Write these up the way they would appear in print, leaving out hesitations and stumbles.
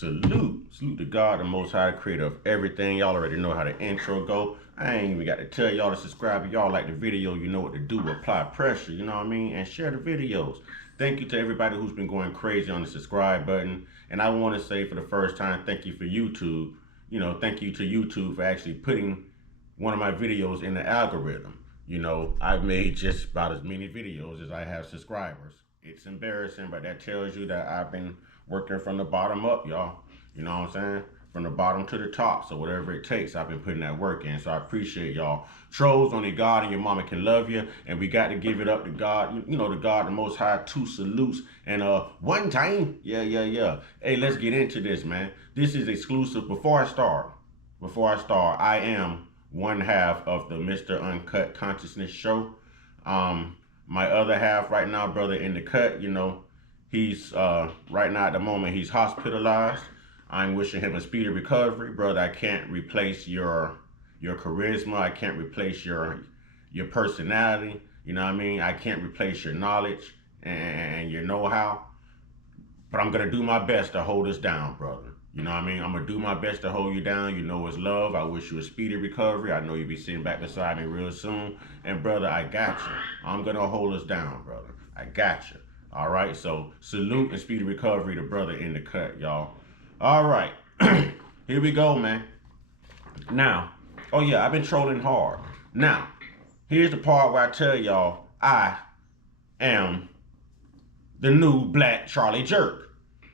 Salute to God, the Most High, creator of everything. Y'all already know how the intro go. I ain't even got to tell y'all to subscribe. If y'all like the video, you know what to do. Apply pressure, you know what I mean? And share the videos. Thank you to everybody who's been going crazy on the subscribe button. And I want to say for the first time, thank you for YouTube. Thank you to YouTube for actually putting one of my videos in the algorithm. I've made just about as many videos as I have subscribers. It's embarrassing, but that tells you that I've been working from the bottom up, y'all. You know what I'm saying? From the bottom to the top. So whatever it takes, I've been putting that work in. So I appreciate y'all. Trolls, only God and your mama can love you. And we got to give it up to God. To God, the Most High, 2 salutes. And one time, yeah. Hey, let's get into this, man. This is exclusive. Before I start, I am one half of the Mr. Uncut Consciousness show. My other half right now, brother in the cut, he's right now at the moment he's hospitalized. I'm wishing him a speedy recovery, brother. I can't replace your charisma. I can't replace your personality. You know what I mean? I can't replace your knowledge and your know-how. But I'm gonna do my best to hold us down, brother. You know what I mean? I'm gonna do my best to hold you down. You know it's love. I wish you a speedy recovery. I know you'll be sitting back beside me real soon. And brother, I got you. I'm gonna hold us down, brother. I got you. All right. So salute and speedy recovery to brother in the cut, y'all. All right. Here we go, man. Now, oh yeah, I've been trolling hard. Now, here's the part where I tell y'all I am the new black Charlie Jerk.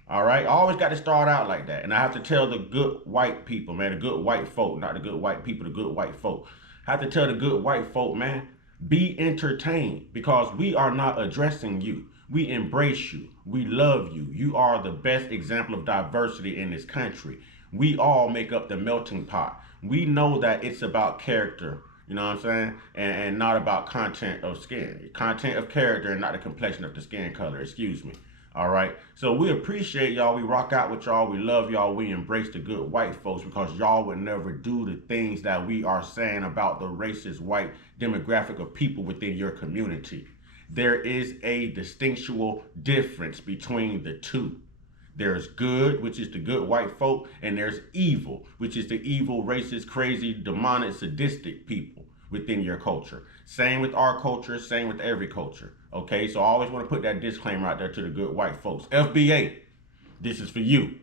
All right, I always got to start out like that. And I have to tell the good white people, man, the good white folk, not the good white people, the good white folk. I have to tell the good white folk, man, be entertained, because we are not addressing you. We embrace you. We love you. You are the best example of diversity in this country. We all make up the melting pot. We know that it's about character, you know what I'm saying? And not about content of skin. Content of character and not the complexion of the skin color, excuse me. All right. So we appreciate y'all. We rock out with y'all. We love y'all. We embrace the good white folks, because y'all would never do the things that we are saying about the racist white demographic of people within your community. There is a distinctual difference between the two. There's good, which is the good white folk, and there's evil, which is the evil, racist, crazy, demonic, sadistic people within your culture. Same with our culture, same with every culture. Okay, so I always want to put that disclaimer out there to the good white folks. FBA, this is for you.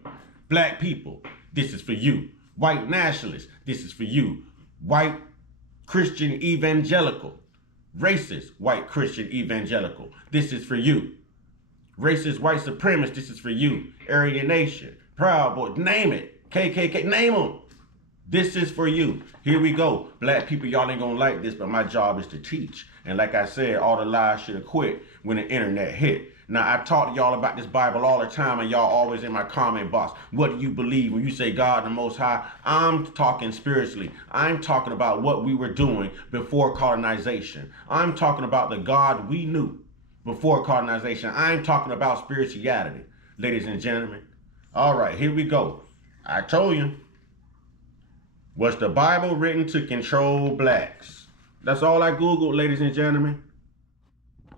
Black people, this is for you. White nationalists, this is for you. White Christian evangelical. Racist white Christian evangelical, this is for you. Racist white supremacist, this is for you. Aryan Nation, Proud Boy, name it. KKK, name them. This is for you. Here we go. Black people, y'all ain't gonna like this, but my job is to teach. And like I said, all the lies should have quit when the internet hit. Now, I talk to y'all about this Bible all the time, and y'all always in my comment box. What do you believe when you say God the Most High? I'm talking spiritually. I'm talking about what we were doing before colonization. I'm talking about the God we knew before colonization. I'm talking about spirituality, ladies and gentlemen. All right, here we go. I told you. Was the Bible written to control blacks? That's all I Googled, ladies and gentlemen.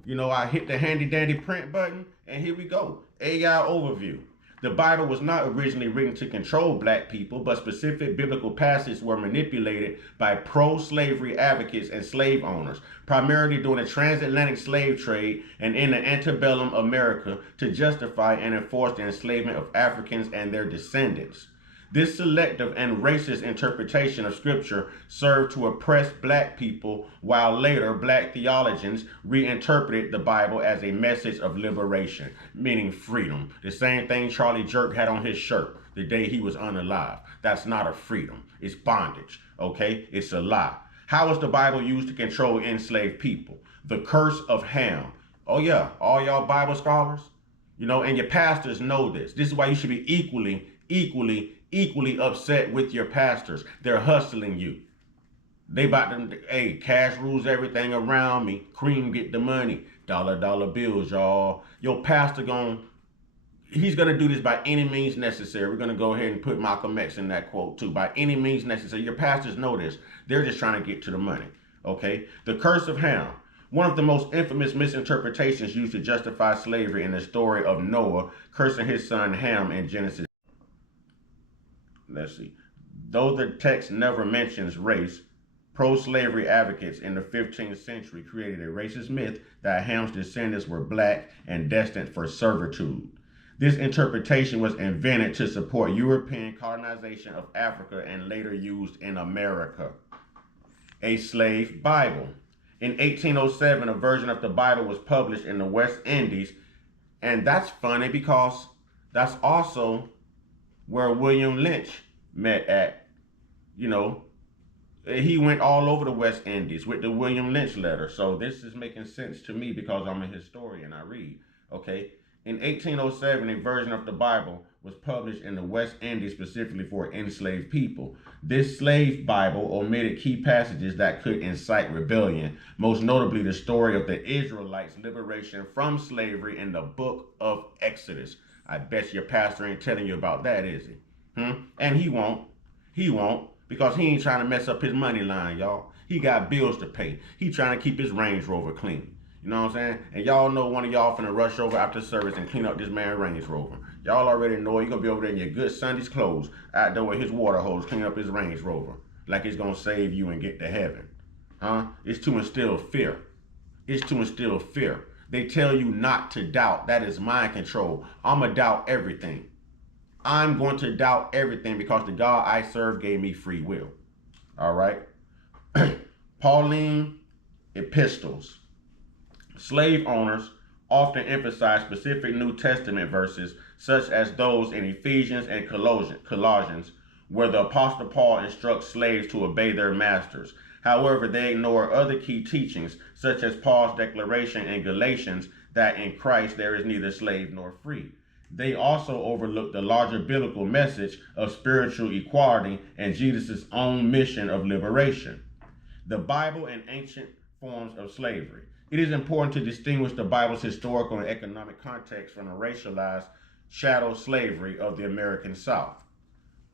I hit the handy dandy print button, and here we go. AI overview. The Bible was not originally written to control black people, but specific biblical passages were manipulated by pro-slavery advocates and slave owners, primarily during the transatlantic slave trade and in the antebellum America, to justify and enforce the enslavement of Africans and their descendants. This selective and racist interpretation of scripture served to oppress black people, while later black theologians reinterpreted the Bible as a message of liberation, meaning freedom. The same thing Charlie Jerk had on his shirt the day he was unalive. That's not a freedom. It's bondage, okay? It's a lie. How was the Bible used to control enslaved people? The curse of Ham. Oh yeah, all y'all Bible scholars, and your pastors know this. This is why you should be equally upset with your pastors. They're hustling you. They about to, hey, cash rules everything around me. Cream get the money. Dollar bills, y'all. Your pastor he's gonna do this by any means necessary. We're gonna go ahead and put Malcolm X in that quote too. By any means necessary. Your pastors know this. They're just trying to get to the money. Okay? The curse of Ham. One of the most infamous misinterpretations used to justify slavery in the story of Noah cursing his son Ham in Genesis. let's see. Though the text never mentions race, pro-slavery advocates in the 15th century created a racist myth that Ham's descendants were black and destined for servitude. This interpretation was invented to support European colonization of Africa and later used in America. A slave Bible. In 1807, a version of the Bible was published in the West Indies, and that's funny because that's also where William Lynch met at. You know, he went all over the West Indies with the William Lynch letter. So this is making sense to me because I'm a historian. I read. Okay. In 1807, a version of the Bible was published in the West Indies specifically for enslaved people. This slave Bible omitted key passages that could incite rebellion, most notably the story of the Israelites' liberation from slavery in the book of Exodus. I bet your pastor ain't telling you about that, is he? And he won't. He won't, because he ain't trying to mess up his money line, y'all. He got bills to pay. He trying to keep his Range Rover clean. You know what I'm saying? And y'all know one of y'all finna rush over after service and clean up this man's Range Rover. Y'all already know you're gonna be over there in your good Sunday's clothes out there with his water hose cleaning up his Range Rover. Like it's gonna save you and get to heaven. It's to instill fear. It's to instill fear. They tell you not to doubt. That is mind control. I'ma doubt everything. I'm going to doubt everything because the God I serve gave me free will. All right? Pauline epistles. Slave owners often emphasize specific New Testament verses, such as those in Ephesians and Colossians, where the Apostle Paul instructs slaves to obey their masters. However, they ignore other key teachings, such as Paul's declaration in Galatians that in Christ there is neither slave nor free. They also overlook the larger biblical message of spiritual equality and Jesus' own mission of liberation. The Bible and ancient forms of slavery. It is important to distinguish the Bible's historical and economic context from the racialized chattel slavery of the American South.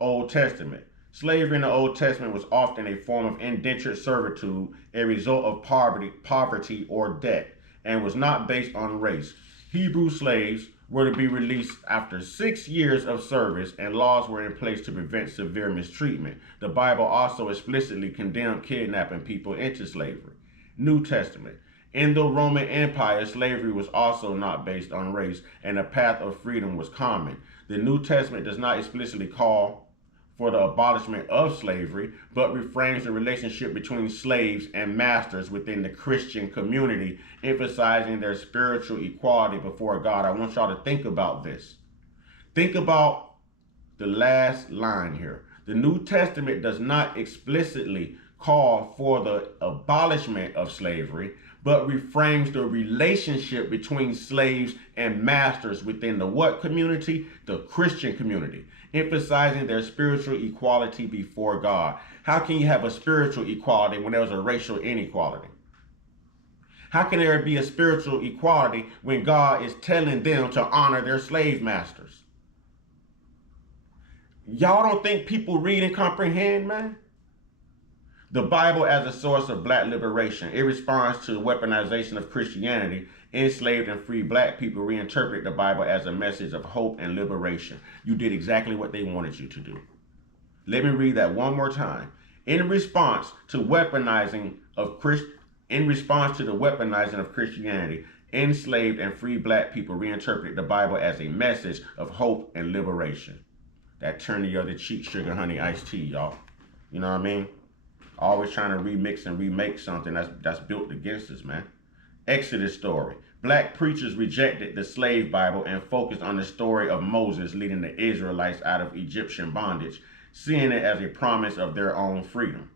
Old Testament. Slavery in the Old Testament was often a form of indentured servitude, a result of poverty or debt, and was not based on race. Hebrew slaves were to be released after 6 years of service, and laws were in place to prevent severe mistreatment. The Bible also explicitly condemned kidnapping people into slavery. New Testament. In the Roman Empire, slavery was also not based on race, and a path of freedom was common. The New Testament does not explicitly call for the abolishment of slavery, but reframes the relationship between slaves and masters within the Christian community, emphasizing their spiritual equality before God. I want y'all to think about this. Think about the last line here. The New Testament does not explicitly call for the abolishment of slavery, but reframes the relationship between slaves and masters within the what community? The Christian community, emphasizing their spiritual equality before God. How can you have a spiritual equality when there's a racial inequality? How can there be a spiritual equality when God is telling them to honor their slave masters? Y'all don't think people read and comprehend, man? The Bible as a source of black liberation. It responds to the weaponization of Christianity. Enslaved and free black people reinterpret the Bible as a message of hope and liberation. You did exactly what they wanted you to do. Let me read that one more time. In response to the weaponizing of Christianity, enslaved and free black people reinterpret the Bible as a message of hope and liberation. That turn the other cheek, sugar, honey, iced tea, y'all. You know what I mean? Always trying to remix and remake something that's built against us, man. Exodus story. Black preachers rejected the slave Bible and focused on the story of Moses leading the Israelites out of Egyptian bondage, seeing it as a promise of their own freedom.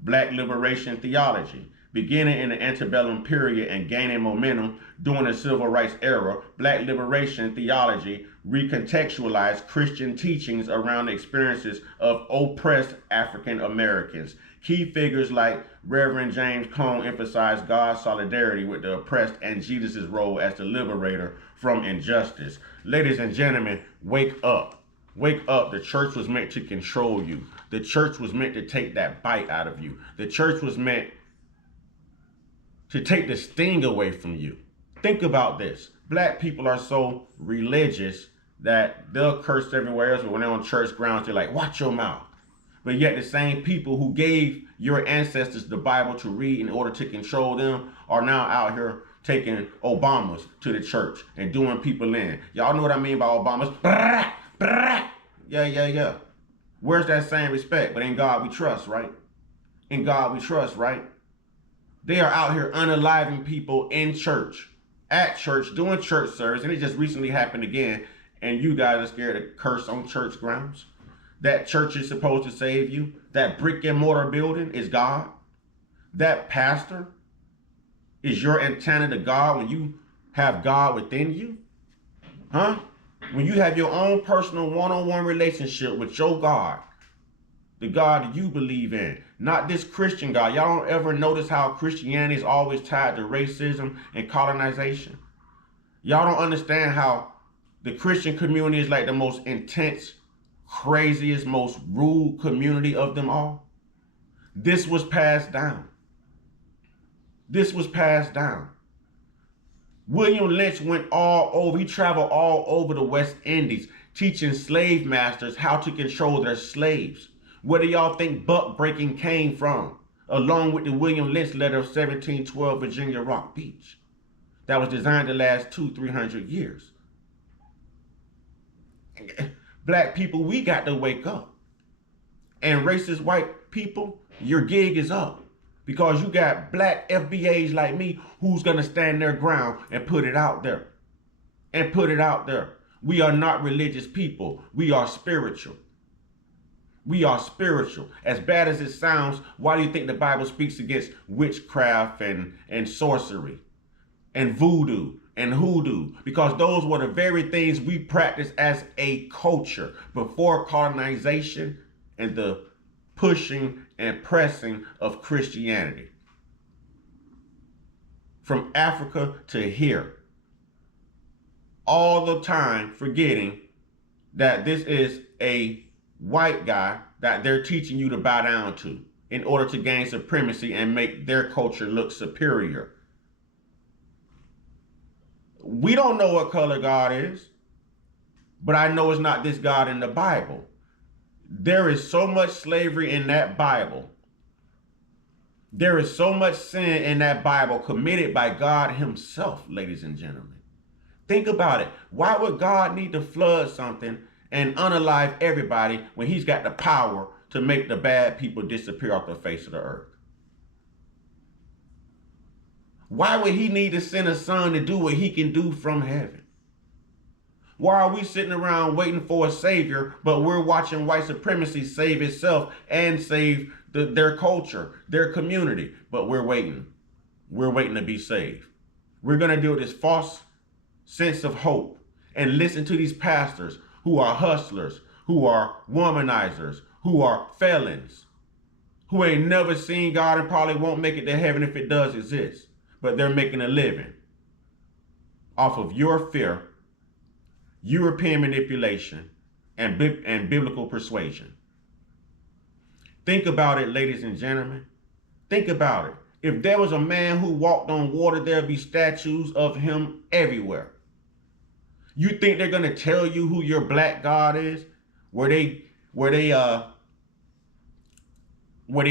Black liberation theology. Beginning in the antebellum period and gaining momentum during the civil rights era, black liberation theology recontextualized Christian teachings around the experiences of oppressed African Americans. Key figures like Reverend James Cone emphasized God's solidarity with the oppressed and Jesus' role as the liberator from injustice. Ladies and gentlemen, wake up. Wake up. The church was meant to control you. The church was meant to take that bite out of you. The church was meant to take the sting away from you. Think about this. Black people are so religious that they'll curse everywhere else, but when they're on church grounds, they're like, watch your mouth. But yet the same people who gave your ancestors the Bible to read in order to control them are now out here taking Obamas to the church and doing people in. Y'all know what I mean by Obamas? Yeah. Where's that same respect? But in God we trust, right? In God we trust, right? They are out here unaliving people in church, at church, doing church service, and it just recently happened again, and you guys are scared to curse on church grounds? That church is supposed to save you? That brick and mortar building is God? That pastor is your antenna to God when you have God within you? Huh? When you have your own personal one-on-one relationship with your God, the God that you believe in, not this Christian God. Y'all don't ever notice how Christianity is always tied to racism and colonization? Y'all don't understand how the Christian community is like the most intense, craziest, most rude community of them all? This was passed down. This was passed down. William Lynch went all over. He traveled all over the West Indies, teaching slave masters how to control their slaves. Where do y'all think buck breaking came from? Along with the William Lynch letter of 1712, Virginia Rock Beach. That was designed to last 200-300 years. Black people, we got to wake up. And racist white people, your gig is up. Because you got black FBAs like me who's going to stand their ground and put it out there. And put it out there. We are not religious people. We are spiritual. We are spiritual. As bad as it sounds, why do you think the Bible speaks against witchcraft and sorcery and voodoo and hoodoo? Because those were the very things we practiced as a culture before colonization and the pushing and pressing of Christianity. From Africa to here. All the time forgetting that this is a white guy that they're teaching you to bow down to in order to gain supremacy and make their culture look superior. We don't know what color God is, but I know it's not this God in the Bible. There is so much slavery in that Bible. There is so much sin in that Bible committed by God himself, ladies and gentlemen. Think about it. Why would God need to flood something and unalive everybody when he's got the power to make the bad people disappear off the face of the earth? Why would he need to send a son to do what he can do from heaven? Why are we sitting around waiting for a savior, but we're watching white supremacy save itself and save their culture, their community? But we're waiting. We're waiting to be saved. We're going to do this false sense of hope and listen to these pastors who are hustlers, who are womanizers, who are felons, who ain't never seen God and probably won't make it to heaven if it does exist. But they're making a living off of your fear, European manipulation, and biblical persuasion. Think about it, ladies and gentlemen. Think about it. If there was a man who walked on water, there'd be statues of him everywhere. You think they're gonna tell you who your black God is? Where they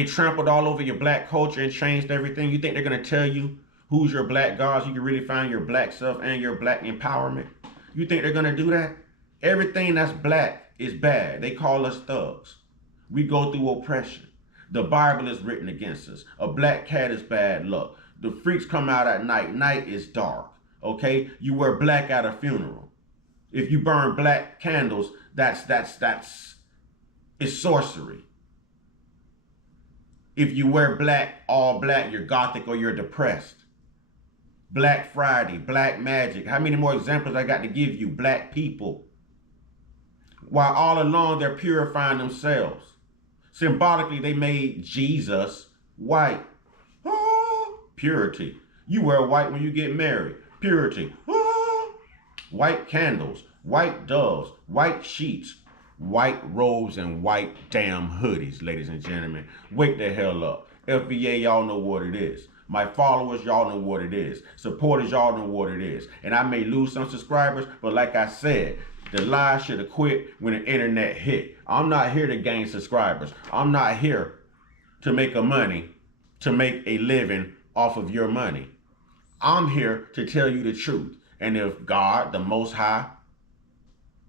trampled all over your black culture and changed everything? You think they're gonna tell you who's your black God so you can really find your black self and your black empowerment? You think they're gonna do that? Everything that's black is bad. They call us thugs. We go through oppression. The Bible is written against us. A black cat is bad luck. The freaks come out at night. Night is dark. Okay? You wear black at a funeral. If you burn black candles, it's sorcery. If you wear black, all black, you're gothic or you're depressed. Black Friday, black magic. How many more examples I got to give you? Black people. While all along they're purifying themselves. Symbolically, they made Jesus white. Oh, purity. You wear white when you get married. Purity. Oh, white candles, white doves, white sheets, white robes, and white damn hoodies, ladies and gentlemen. Wake the hell up. FBA, y'all know what it is. My followers, y'all know what it is. Supporters, y'all know what it is. And I may lose some subscribers, but like I said, The lies should have quit when the internet hit. I'm not here to gain subscribers. I'm not here to make a living off of your money. I'm here to tell you the truth. And if God, the Most High,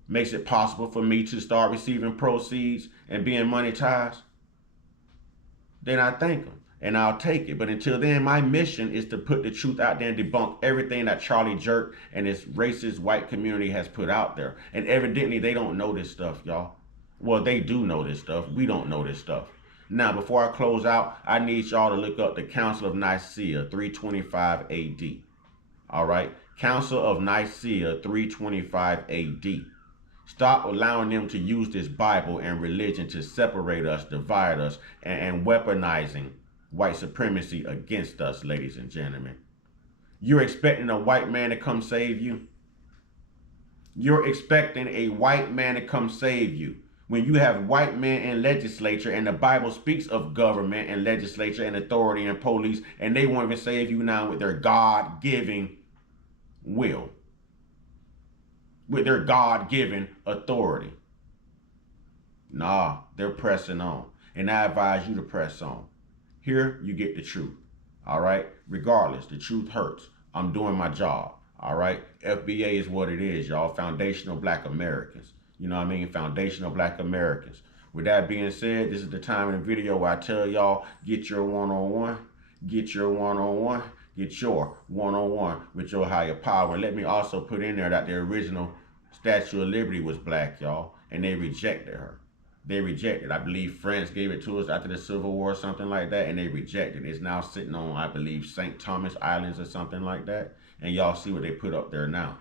makes it possible for me to start receiving proceeds and being monetized, then I thank him and I'll take it. But until then, my mission is to put the truth out there and debunk everything that Charlie Jerk and this racist white community has put out there. And evidently, they don't know this stuff, y'all. Well, they do know this stuff. We don't know this stuff. Now, before I close out, I need y'all to look up the Council of Nicaea, 325 AD. All right? Council of Nicaea, 325 AD. Stop allowing them to use this Bible and religion to separate us, divide us, and weaponizing white supremacy against us, ladies and gentlemen. You're expecting a white man to come save you? You're expecting a white man to come save you when you have white men in legislature, and the Bible speaks of government and legislature and authority and police, and they won't even save you now with their God-given will, with their God-given authority. Nah, they're pressing on. And I advise you to press on. Here, you get the truth. All right? Regardless, the truth hurts. I'm doing my job. All right? FBA is what it is, y'all. Foundational Black Americans. You know what I mean? Foundational Black Americans. With that being said, this is the time in the video where I tell y'all, get your one-on-one. Get your one-on-one. Get your one-on-one with your higher power. Let me also put in there that the original Statue of Liberty was black, y'all, and they rejected her. They rejected. I believe France gave it to us after the Civil War or something like that, and they rejected. It's now sitting on, I believe, St. Thomas Islands or something like that. And y'all see what they put up there now.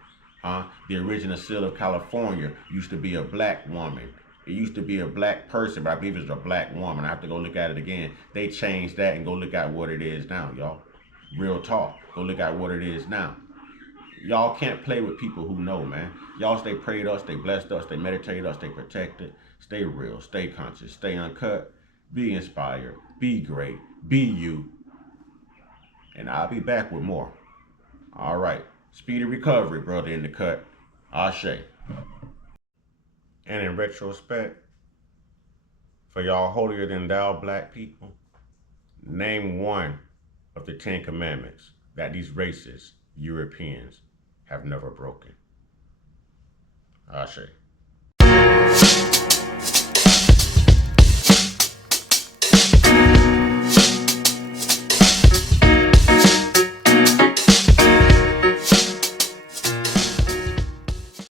The original seal of California used to be a black woman. It used to be a black person, but I believe it's a black woman. I have to go look at it again. They changed that and go look at what it is now, y'all. Real talk. Go look at what it is now. Y'all can't play with people who know, man. Y'all stay prayed up, stay blessed up, stay meditated up, stay protected, stay real, stay conscious, stay uncut, be inspired, be great, be you. And I'll be back with more. All right. Speedy recovery, brother in the cut. Ashe. And in retrospect, for y'all holier than thou black people, name one of the 10 commandments that these racist Europeans have never broken. Ashe.